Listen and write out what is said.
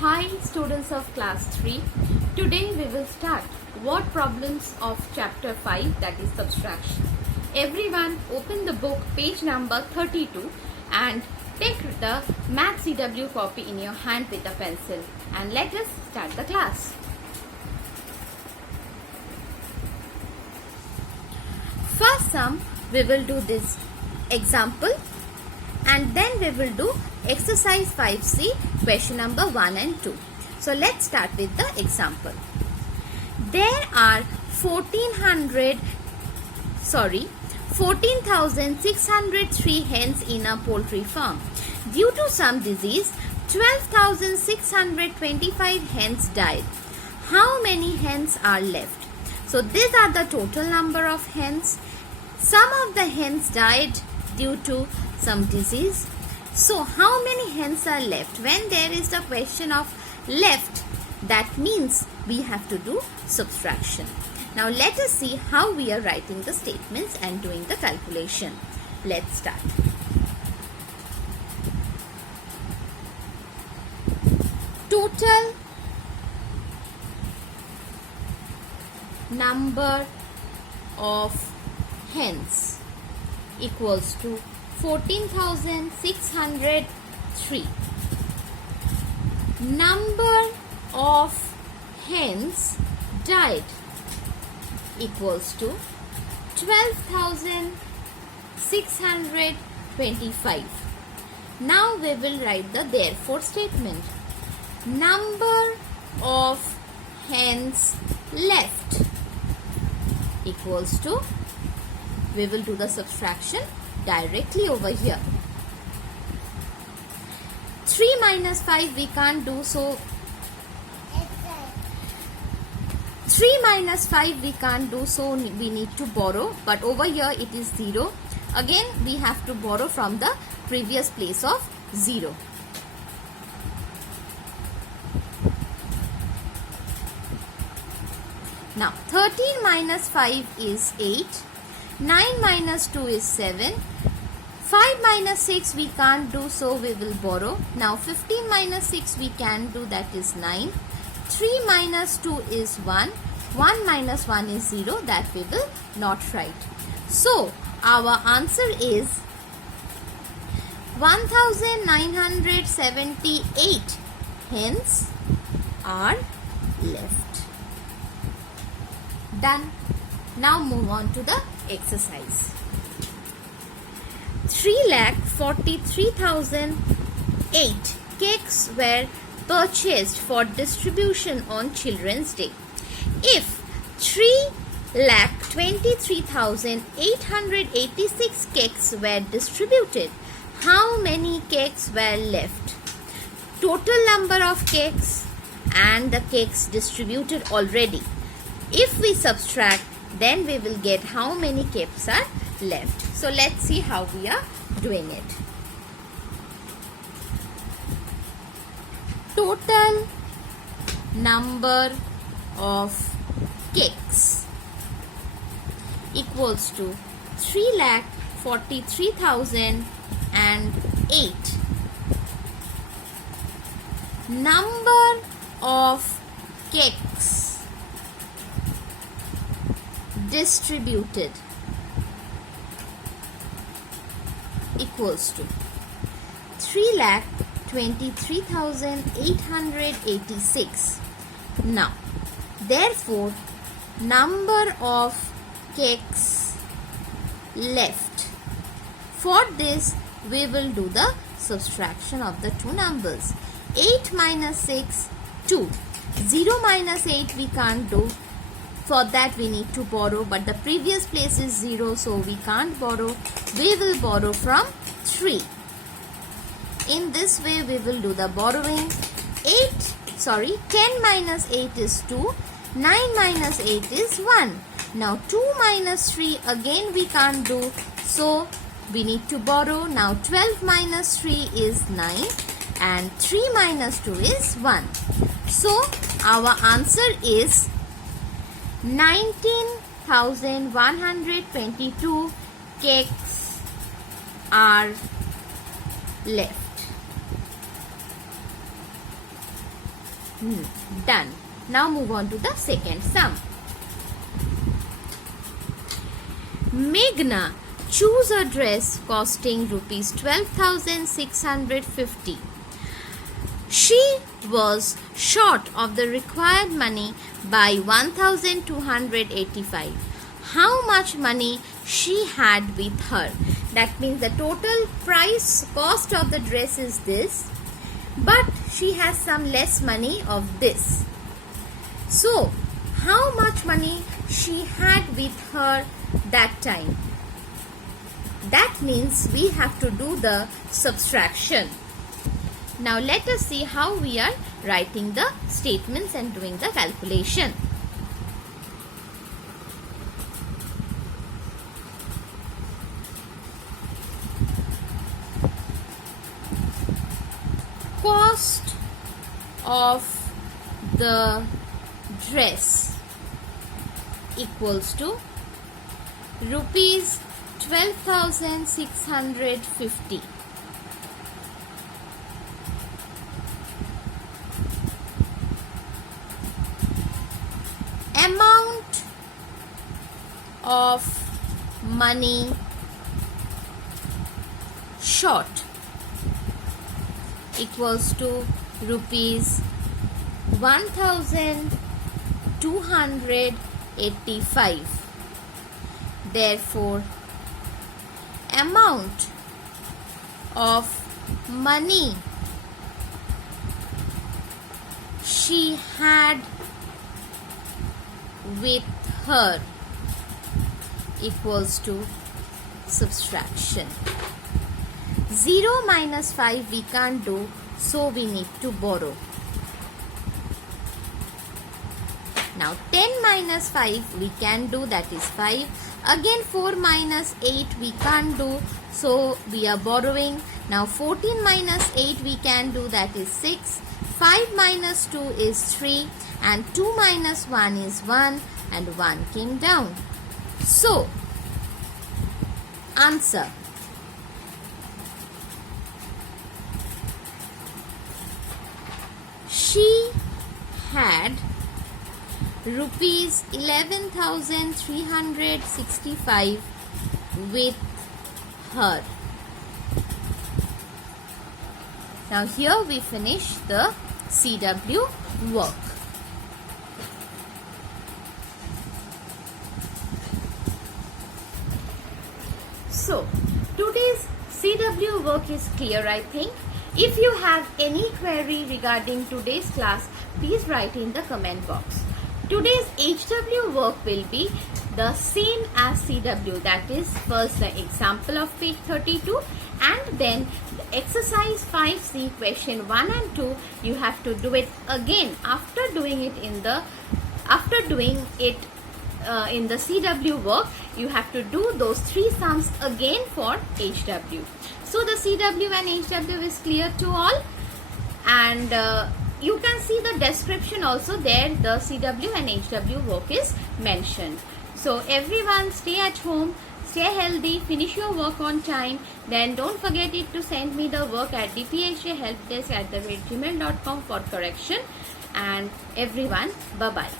Hi students of class 3. Today we will start word problems of chapter 5, that is subtraction. Everyone open the book page number 32 and take the Math CW copy in your hand with a pencil and let us start the class. First sum we will do this example and then we will do exercise 5C question number 1 and 2. So let's start with the example. There are 14,603 hens in a poultry farm. Due to some disease, 12,625 hens died. How many hens are left? So these are the total number of hens. Some of the hens died due to some disease. So how many hens are left? When there is the question of left, that means we have to do subtraction. Now let us see how we are writing the statements and doing the calculation. Let's start. Total number of hens equals to 14,603. Number of hens died equals to 12,625. Now we will write the therefore statement. Number of hens left equals to, we will do the subtraction directly over here. 3 minus 5 we can't do, so 3 minus 5 we can't do, so we need to borrow, but over here it is 0. Again we have to borrow from the previous place of 0. Now 13 minus 5 is 8. 9 minus 2 is 7. 5 minus 6 we can't do, so we will borrow. Now 15 minus 6 we can do, that is 9. 3 minus 2 is 1. 1 minus 1 is 0, that we will not write. So our answer is 1978 hens are left. Done. Now move on to the exercise. 3,43,008 cakes were purchased for distribution on Children's Day. If 3,23,886 cakes were distributed, how many cakes were left? Total number of cakes and the cakes distributed already. If we subtract, then we will get how many cakes are left. So let's see how we are doing it. Total number of cakes equals to 3,43,008. Number of cakes distributed equals to 3,23,886. Now, therefore, number of cakes left. For this, we will do the subtraction of the two numbers. 8 minus 6, 2. 0 minus 8 we can't do. For that we need to borrow, but the previous place is 0, so we can't borrow. We will borrow from 3. In this way we will do the borrowing. 10 minus 8 is 2. 9 minus 8 is 1. Now 2 minus 3 again we can't do, so we need to borrow. Now 12 minus 3 is 9 and 3 minus 2 is 1. So our answer is 19,122 cakes are left. Done. Now move on to the second sum. Meghna choose a dress costing rupees 12,650. She was short of the required money by 1,285. How much money she had with her? That means the total cost of the dress is this, but she has some less money of this. So, how much money she had with her that time? That means we have to do the subtraction. Now let us see how we are writing the statements and doing the calculation. Cost of the dress equals to rupees 12,650. Amount of money short equals to rupees 1,285. Therefore, amount of money she had with her equals to subtraction. 0 minus 5 we can't do, so we need to borrow. Now 10 minus 5 we can do, that is 5. Again 4 minus 8 we can't do, so we are borrowing. Now 14 minus 8 we can do, that is 6. 5 minus 2 is 3 and 2 minus 1 is 1 and 1 came down. So, answer. She had rupees 11,365 with her. Now here we finish the CW work. So today's CW work is clear, I think. If you have any query regarding today's class, please write in the comment box. Today's HW work will be the same as CW, that is first the example of page 32 and then the exercise 5C question 1 and 2 you have to do it again after doing it in the CW work. You have to do those 3 sums again for HW. So the CW and HW is clear to all, and you can see the description also there. The CW and HW work is mentioned. So everyone stay at home, stay healthy, finish your work on time. Then don't forget it to send me the work at dphahelpdesk@gmail.com for correction. And everyone, bye bye.